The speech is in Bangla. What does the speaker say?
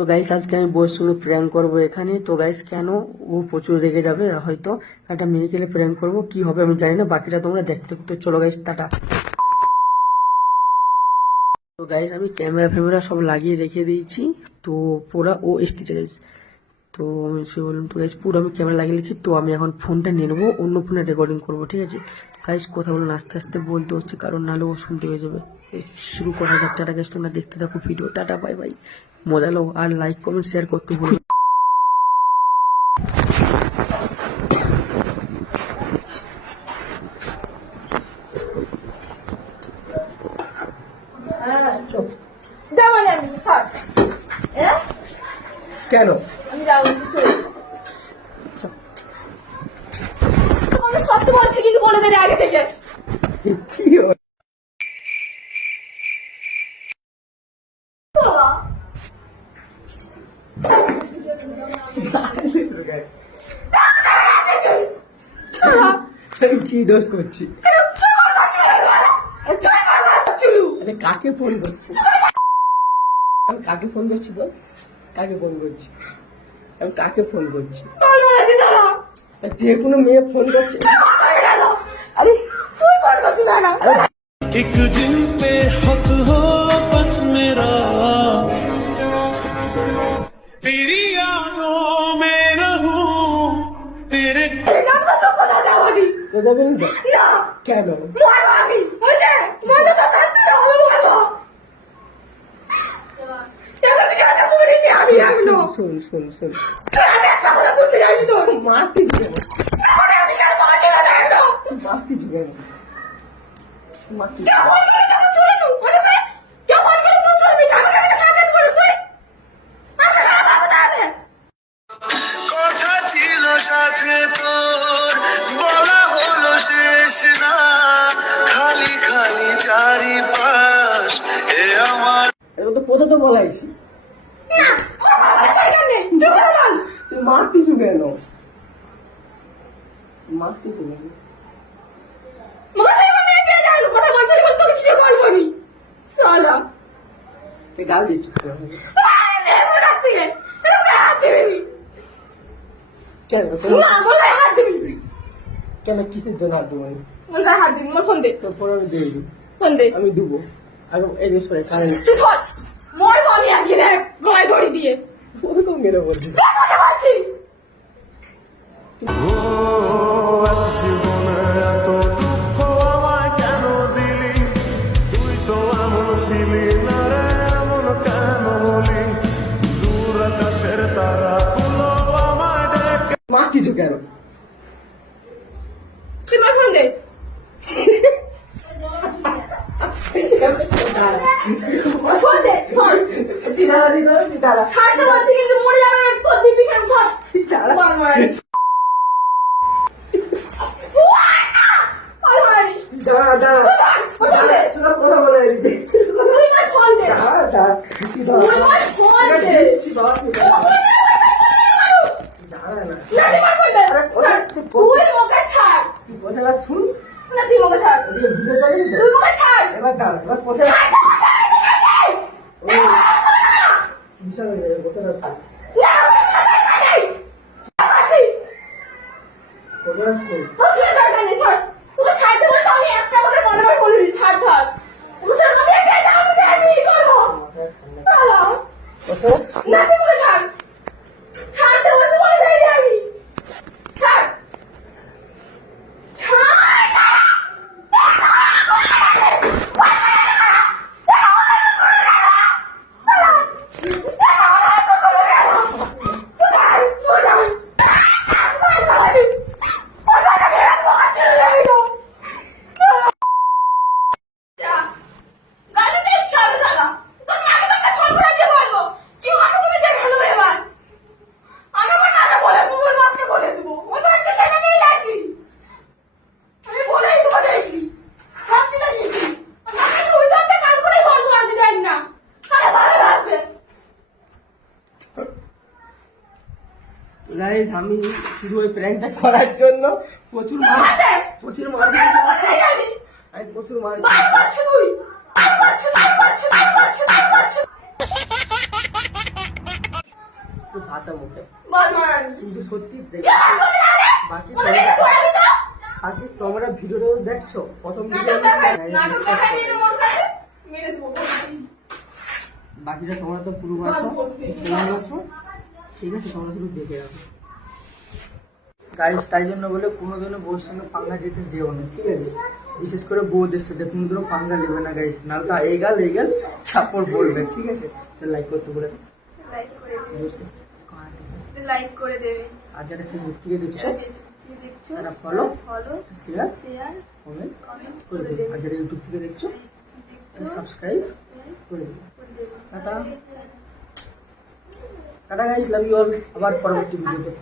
তো গাইস আজকে আমি বউয়ের সঙ্গে প্র্যাঙ্ক করবো এখানে। তো গাইস কেন ও প্রচুর রেগে যাবে, হয়তো একটা মেয়েকে প্র্যাঙ্ক করবো, কি হবে আমি জানি না, বাকিটা তোমরা দেখতে। তো চলো গাইস, টাটা। তো গাইস আমি ক্যামেরা ফ্যামেরা সব লাগিয়ে রেখে দিয়েছি, তো পুরা ও এসতেছে গাইস। তো আমি সে বললাম, তো গাইস পুরো আমি ক্যামেরা লাগিয়ে নিয়েছি। তো আমি এখন ফোনটা নিয়ে নেবো, অন্য ফোনে রেকর্ডিং করবো, ঠিক আছে গাইস। কথাগুলো আস্তে আস্তে বলতে হচ্ছে, কারণ নাহলে ও শুনতে পেয়ে যাবে। শুরু করা যাক, টাটা গাইস, তোমরা দেখতে থাকো ভিডিও, টাটা বাই বাই। মজা লো, আর লাইক কমেন্ট শেয়ার করতে ভুলো। কেন সত্যি বলছি কিন্তু বলে দেবে আগে থেকে। কি কি দোষ করছি? কাকে ফোন করছি? আমি কাকে ফোন করছি বল? কাকে ফোন করছি? আমি কাকে ফোন করছি? যে কোনো মেয়ে ফোন করছে। আরে তুই ফোন করছিস না? एक जिन पे हक हो बस मेरा, तेरी यादों में रहूं तेरे। কথা বলি তো কেন? শোন শোন শোন, মারতিস কেন? মারতিস কেন? কথা ছিল সাথে তোর, বলা হলো শেষ না, খালি খালি চারিপাশ এ আমার। এটা তো কোথা তো বলাইছি। তুই মারতিস কেন? মারতিস কেন? গাল দিচ্ছিস কেন? কেন কিসের জন্য হাত দেবো? আমি দেবো। আর এই বিষয়ে কারণ দিয়ে ওরকম মেরে বলছিস। জীবনে এত দুঃখ আমায় কেন দিলি? তুই তো এমন ছিলি না রে, এমন কেন হলি? দূর আকাশের তারা গুলো আমায় ডেকে। মা কিছু কেন? তোমার ফোন দে। ফোন দে, ফোন। দাঁড়া ছাড়তে বলছি কিন্তু মরে যাবে না, তোর দিবি কেন? ফোন। গাইস আমি শুধু ওই প্র্যাঙ্কটা করার জন্য প্রচুর মার আমি প্রচুর মার হাসা মুখে, বল মারান কিন্তু সত্যি দেখ বাকি কোনদিন ছড়াবি তো বাকি তোমরা ভিডিওটাও দেখছো প্রথম ভিডিও নাটক দেখাবি না মোর কাছে মেরে দেবো বাকিটা তোমরা তো পুরো আসো পুরো আসো, ঠিক আছে? তোমরা শুধু দেখে রাখো গাইস। তাই জন্য বলে কোনোদিনও বউর সঙ্গে পাঙ্গা যেতে যেও না, ঠিক আছে? বিশেষ করে বউদের সাথে কোনোদিনও পাঙ্গা নেবে না গাইস, নাহলে তো এই গাল ছাপড় পড়বে, ঠিক আছে? লাইক করতে বলে দাও। লাইক করে বুঝছি? দেবে লাইক করে দেবে আর যারা ফেসবুক থেকে দেখছো কি দেখছো তারা follow follow share share comment comment করে দেবে। আর যারা ইউটিউব থেকে দেখছো দেখছো সাবস্ক্রাইব করে দেবে। করে দেবে tata tata guys, love you all. আবার পরবর্তী ভিডিওতে